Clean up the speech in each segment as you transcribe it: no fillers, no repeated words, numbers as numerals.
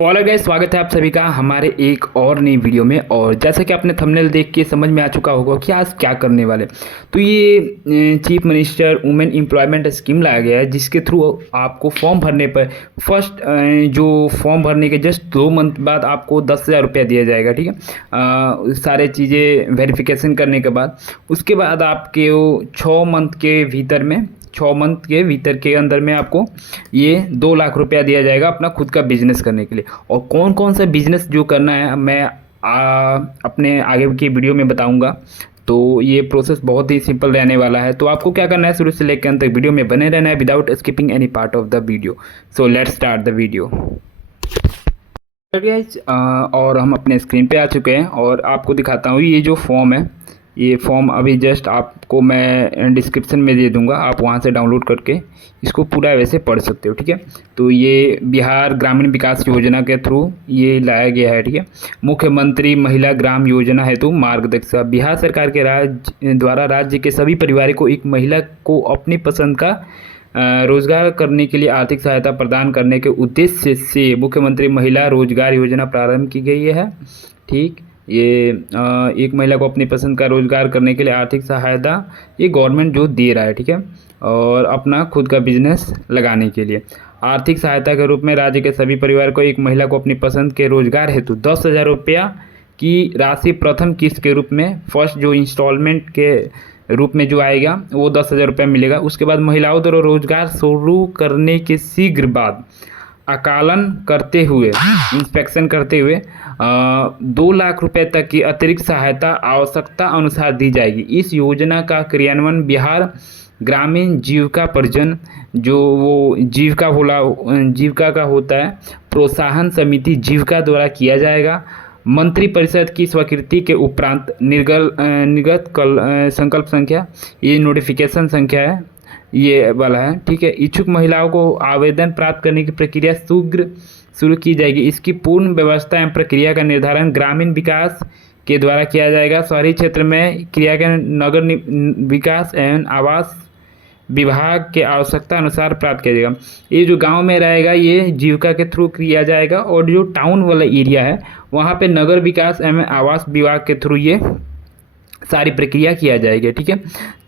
Hello guys, स्वागत है आप सभी का हमारे एक और नई वीडियो में। और जैसा कि आपने थंबनेल देख के समझ में आ चुका होगा कि आज क्या करने वाले। तो ये chief minister women employment scheme लाया गया है, जिसके थ्रू आपको फॉर्म भरने पर फर्स्ट जो फॉर्म भरने के जस्ट 2 मंथ बाद आपको 10,000 रुपया दिया जाएगा। ठीक है, सारे चीज़ें वेरिफिकेशन करने के बाद उसके बाद आपके वो 6 मंथ के भीतर में 6 मंथ के भीतर के अंदर में आपको ये 2 लाख रुपया दिया जाएगा अपना खुद का बिजनेस करने के लिए। और कौन कौन सा बिजनेस जो करना है मैं अपने आगे की वीडियो में बताऊंगा। तो ये प्रोसेस बहुत ही सिंपल रहने वाला है। तो आपको क्या करना है, शुरू से लेकर अंत तक वीडियो में बने रहना है without skipping any part of the video. So let's start the video. और हम अपने स्क्रीन पे आ चुके हैं और आपको दिखाता हूँ ये जो फॉर्म है। ये फॉर्म अभी जस्ट आपको मैं डिस्क्रिप्शन में दे दूंगा, आप वहाँ से डाउनलोड करके इसको पूरा वैसे पढ़ सकते हो। ठीक है, तो ये बिहार ग्रामीण विकास योजना के थ्रू ये लाया गया है। ठीक है, मुख्यमंत्री महिला ग्राम योजना हेतु मार्गदर्शिका। बिहार सरकार के द्वारा राज्य के सभी परिवारों को एक महिला को अपनी पसंद का रोजगार करने के लिए आर्थिक सहायता प्रदान करने के उद्देश्य से मुख्यमंत्री महिला रोजगार योजना प्रारंभ की गई है। ठीक, ये एक महिला को अपनी पसंद का रोजगार करने के लिए आर्थिक सहायता ये गवर्नमेंट जो दे रहा है। ठीक है, और अपना खुद का बिजनेस लगाने के लिए आर्थिक सहायता के रूप में राज्य के सभी परिवार को एक महिला को अपनी पसंद के रोजगार हेतु 10,000 रुपया की राशि प्रथम किस्त के रूप में फर्स्ट जो इंस्टॉलमेंट के रूप में जो आएगा वो 10,000 रुपया मिलेगा। उसके बाद महिलाओं द्वारा रोजगार शुरू करने के शीघ्र बाद आकलन करते हुए इंस्पेक्शन करते हुए 2 लाख रुपए तक की अतिरिक्त सहायता आवश्यकता अनुसार दी जाएगी। इस योजना का क्रियान्वयन बिहार ग्रामीण जीविका पर्यटन जो वो जीविका का होता है प्रोत्साहन समिति जीविका द्वारा किया जाएगा। मंत्रिपरिषद की स्वीकृति के उपरांत निर्गत संकल्प संख्या ये नोटिफिकेशन संख्या है ये वाला है। ठीक है, इच्छुक महिलाओं को आवेदन प्राप्त करने की प्रक्रिया शीघ्र शुरू की जाएगी। इसकी पूर्ण व्यवस्था एवं प्रक्रिया का निर्धारण ग्रामीण विकास के द्वारा किया जाएगा। शहरी क्षेत्र में क्रिया के नगर विकास एवं आवास विभाग के आवश्यकता अनुसार प्राप्त किया जाएगा। ये जो गांव में रहेगा ये जीविका के थ्रू किया जाएगा, और जो टाउन वाला एरिया है वहाँ पे नगर विकास एवं आवास विभाग के थ्रू ये सारी प्रक्रिया किया जाएगी। ठीक है,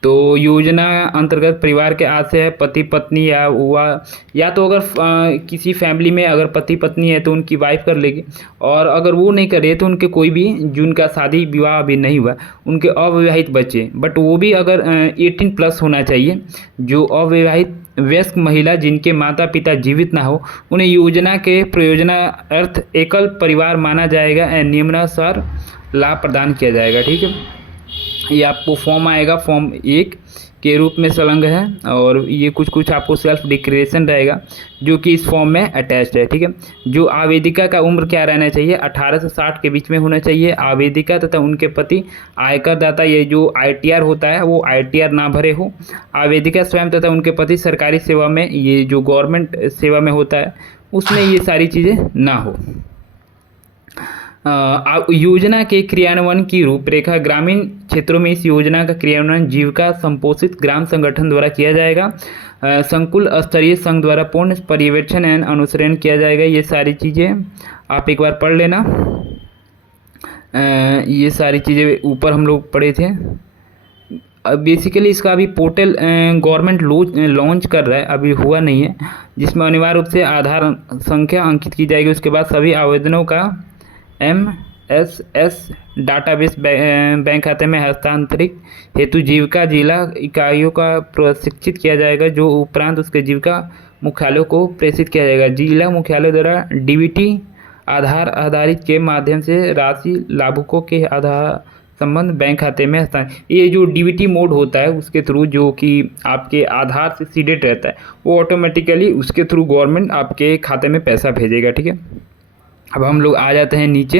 तो योजना अंतर्गत परिवार के आशय है पति पत्नी या तो अगर किसी फैमिली में अगर पति पत्नी है तो उनकी वाइफ कर लेगी, और अगर वो नहीं करे तो उनके कोई भी जिनका शादी विवाह अभी नहीं हुआ उनके अविवाहित बच्चे, बट वो भी अगर 18+ होना चाहिए। जो अविवाहित वयस्क महिला जिनके माता पिता जीवित ना हो उन्हें योजना के प्रयोजना अर्थ एकल परिवार माना जाएगा एवं निम्नानुसार लाभ प्रदान किया जाएगा। ठीक है, ये आपको फॉर्म आएगा, फॉर्म 1 के रूप में संलग्न है, और ये कुछ आपको सेल्फ डिक्लेरेशन रहेगा जो कि इस फॉर्म में अटैच्ड है। ठीक है, जो आवेदिका का उम्र क्या रहना चाहिए, 18 से 60 के बीच में होना चाहिए। आवेदिका तथा उनके पति आयकर दाता, ये जो ITR होता है वो ITR ना भरे हो। आवेदिका स्वयं तथा उनके पति सरकारी सेवा में, ये जो गवर्नमेंट सेवा में होता है उसमें ये सारी चीज़ें ना हो। योजना के क्रियान्वयन की रूपरेखा। ग्रामीण क्षेत्रों में इस योजना का क्रियान्वयन जीविका संपोषित ग्राम संगठन द्वारा किया जाएगा। संकुल स्तरीय संघ द्वारा पूर्ण पर्यवेक्षण एवं अनुसरण किया जाएगा। ये सारी चीज़ें आप एक बार पढ़ लेना। ये सारी चीज़ें ऊपर हम लोग पढ़े थे। बेसिकली इसका अभी पोर्टल गवर्नमेंट लॉन्च कर रहा है, अभी हुआ नहीं है, जिसमें अनिवार्य रूप से आधार संख्या अंकित की जाएगी। उसके बाद सभी आवेदनों का MSS डाटाबेस बैंक खाते में हस्तांतरित हेतु जीविका जिला इकाइयों का प्रशिक्षित किया जाएगा, जो उपरांत उसके जीविका मुख्यालयों को प्रेषित किया जाएगा। जिला मुख्यालय द्वारा DBT आधार आधारित के माध्यम से राशि लाभुकों के आधार संबंध बैंक खाते में हस्तांतरित। ये जो DBT मोड होता है उसके थ्रू जो कि आपके आधार से सीडेड रहता है वो ऑटोमेटिकली उसके थ्रू गवर्नमेंट आपके खाते में पैसा भेजेगा। ठीक है, अब हम लोग आ जाते हैं नीचे।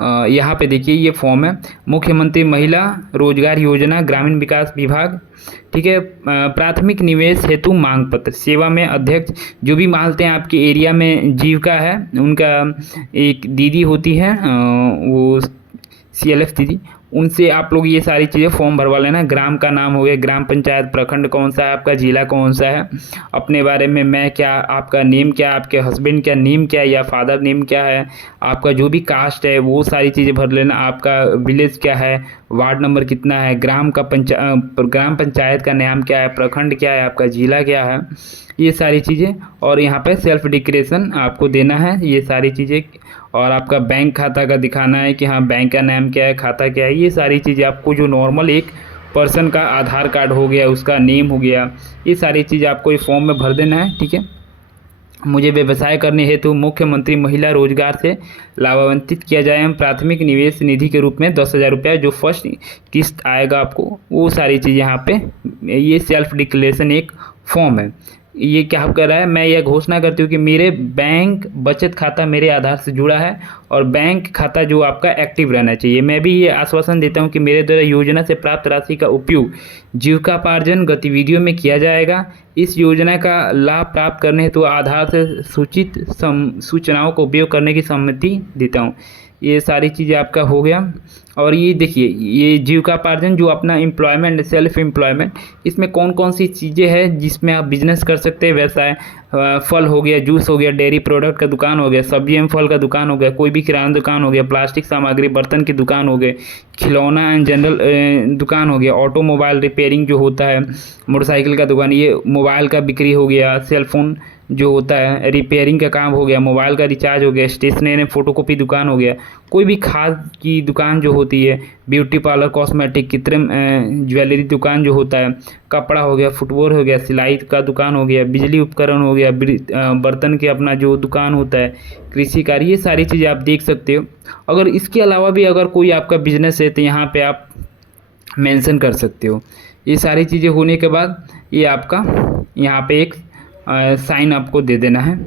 यहाँ पे देखिए ये फॉर्म है, मुख्यमंत्री महिला रोजगार योजना ग्रामीण विकास विभाग। ठीक है, प्राथमिक निवेश हेतु मांग पत्र। सेवा में अध्यक्ष जो भी मांगते हैं आपके एरिया में जीविका है उनका एक दीदी होती है वो CLF दीदी, उनसे आप लोग ये सारी चीज़ें फॉर्म भरवा लेना। ग्राम का नाम हो गया, ग्राम पंचायत, प्रखंड कौन सा है आपका, जिला कौन सा है, अपने बारे में मैं क्या, आपका नेम क्या, आपके हस्बैंड क्या नेम क्या या फादर नेम क्या है, आपका जो भी कास्ट है वो सारी चीज़ें भर लेना। आपका विलेज क्या है, वार्ड नंबर कितना है, ग्राम पंचायत का नाम क्या है, प्रखंड क्या है, आपका जिला क्या है, ये सारी चीज़ें। और यहाँ पे सेल्फ डिक्लेरेशन आपको देना है ये सारी चीज़ें। और आपका बैंक खाता का दिखाना है कि हाँ बैंक का नाम क्या है, खाता क्या है, ये सारी चीज़ें आपको जो नॉर्मल एक पर्सन का आधार कार्ड हो गया, उसका नेम हो गया, ये सारी चीज़ आपको ये फॉर्म में भर देना है। ठीक है। मुझे व्यवसाय करने हेतु मुख्यमंत्री महिला रोजगार से लाभान्वित किया जाए एवं प्राथमिक निवेश निधि के रूप में 10,000 रुपये जो फर्स्ट किस्त आएगा आपको, वो सारी चीज़ यहाँ पे ये सेल्फ डिक्लेरेशन एक फॉर्म है। ये क्या कर रहा है, मैं यह घोषणा करती हूँ कि मेरे बैंक बचत खाता मेरे आधार से जुड़ा है और बैंक खाता जो आपका एक्टिव रहना चाहिए। मैं भी ये आश्वासन देता हूँ कि मेरे द्वारा योजना से प्राप्त राशि का उपयोग जीविकोपार्जन गतिविधियों में किया जाएगा। इस योजना का लाभ प्राप्त करने हेतु आधार से सूचित सूचनाओं का उपयोग करने की सहमति देता हूँ। ये सारी चीज़ें आपका हो गया। और ये देखिए, ये जीविकोपार्जन जो अपना एम्प्लॉयमेंट, सेल्फ एम्प्लॉयमेंट, इसमें कौन कौन सी चीज़ें हैं जिसमें आप बिजनेस कर सकते हैं। व्यवसाय, फल हो गया, जूस हो गया, डेयरी प्रोडक्ट का दुकान हो गया, सब्जी एवं फल का दुकान हो गया, कोई भी किराना दुकान हो गया, प्लास्टिक सामग्री बर्तन की दुकान हो गए, खिलौना एंड जनरल दुकान हो गया, ऑटोमोबाइल रिपेयरिंग जो होता है, मोटरसाइकिल का दुकान, ये मोबाइल का बिक्री हो गया, सेलफोन जो होता है रिपेयरिंग का काम हो गया, मोबाइल का रिचार्ज हो गया, स्टेशनरी फोटोकॉपी दुकान हो गया, कोई भी खाद की दुकान जो होती है, ब्यूटी पार्लर, कॉस्मेटिक, कृत्रिम ज्वेलरी दुकान जो होता है, कपड़ा हो गया, फुटवेयर हो गया, सिलाई का दुकान हो गया, बिजली उपकरण हो गया, बर्तन के अपना जो दुकान होता है, कृषि कार्य, ये सारी चीज़ें आप देख सकते हो। अगर इसके अलावा भी अगर कोई आपका बिजनेस है तो यहाँ पे आप मेंशन कर सकते हो। ये सारी चीज़ें होने के बाद ये आपका यहाँ पे एक साइन आपको दे देना है।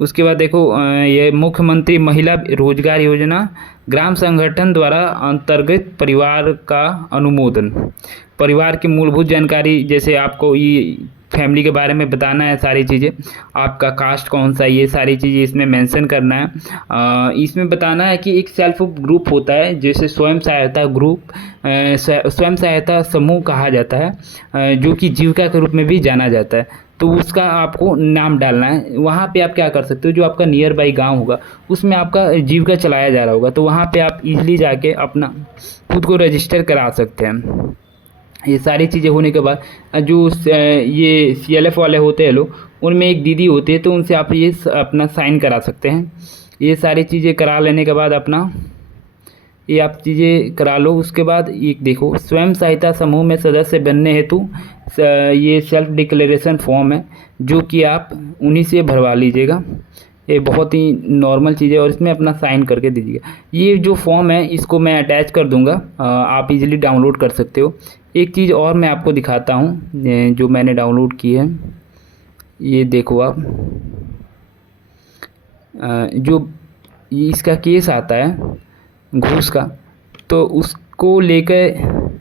उसके बाद देखो, ये मुख्यमंत्री महिला रोजगार योजना ग्राम संगठन द्वारा अंतर्गत परिवार का अनुमोदन, परिवार की मूलभूत जानकारी, जैसे आपको ये फैमिली के बारे में बताना है, सारी चीज़ें, आपका कास्ट कौन सा, ये सारी चीज़ें इसमें मेंशन करना है। इसमें बताना है कि एक सेल्फ ग्रुप होता है, जैसे स्वयं सहायता ग्रुप, स्वयं सहायता समूह कहा जाता है, जो कि जीविका के रूप में भी जाना जाता है, तो उसका आपको नाम डालना है। वहाँ पे आप क्या कर सकते हो, जो आपका नियर बाई गाँव होगा उसमें आपका जीविका चलाया जा रहा होगा, तो वहाँ पे आप इजीली जाके अपना खुद को रजिस्टर करा सकते हैं। ये सारी चीज़ें होने के बाद जो ये CLF वाले होते हैं लोग, उनमें एक दीदी होती है, तो उनसे आप ये अपना साइन करा सकते हैं। ये सारी चीज़ें करा लेने के बाद अपना ये आप चीज़ें करा लो। उसके बाद ये देखो, स्वयं सहायता समूह में सदस्य बनने हेतु ये सेल्फ डिक्लेरेशन फॉर्म है, जो कि आप उन्हीं से भरवा लीजिएगा। ये बहुत ही नॉर्मल चीज़ है और इसमें अपना साइन करके दीजिएगा। ये जो फॉर्म है इसको मैं अटैच कर दूंगा, आप इजीली डाउनलोड कर सकते हो। एक चीज़ और मैं आपको दिखाता हूँ जो मैंने डाउनलोड की है, ये देखो आप, जो इसका केस आता है घूस का, तो उसको लेकर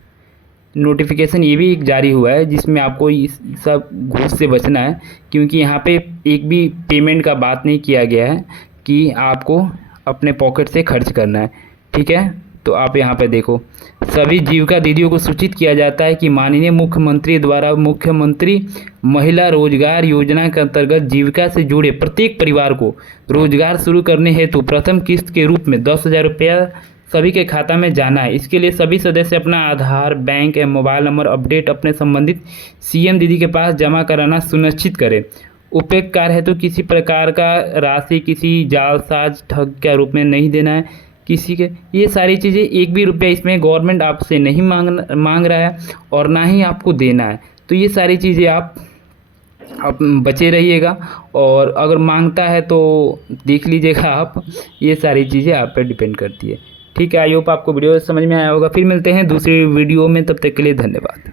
नोटिफिकेशन ये भी एक जारी हुआ है, जिसमें आपको इस सब घूस से बचना है, क्योंकि यहाँ पे एक भी पेमेंट का बात नहीं किया गया है कि आपको अपने पॉकेट से खर्च करना है। ठीक है, तो आप यहाँ पे देखो, सभी जीविका दीदियों को सूचित किया जाता है कि माननीय मुख्यमंत्री द्वारा मुख्यमंत्री महिला रोजगार योजना के अंतर्गत जीविका से जुड़े प्रत्येक परिवार को रोजगार शुरू करने हेतु प्रथम किस्त के रूप में 10,000 रुपया सभी के खाता में जाना है। इसके लिए सभी सदस्य अपना आधार, बैंक एवं मोबाइल नंबर अपडेट अपने संबंधित CM दीदी के पास जमा कराना सुनिश्चित करें। उपयुक्त कार्य है तो किसी प्रकार का राशि किसी जालसाज ठग के रूप में नहीं देना है किसी के। ये सारी चीज़ें, एक भी रुपया इसमें गवर्नमेंट आपसे नहीं मांग रहा है और ना ही आपको देना है। तो ये सारी चीज़ें आप बचे रहिएगा, और अगर मांगता है तो देख लीजिएगा आप। ये सारी चीज़ें आप पे डिपेंड करती है। ठीक है, आई होप आपको वीडियो समझ में आया होगा। फिर मिलते हैं दूसरी वीडियो में, तब तक के लिए धन्यवाद।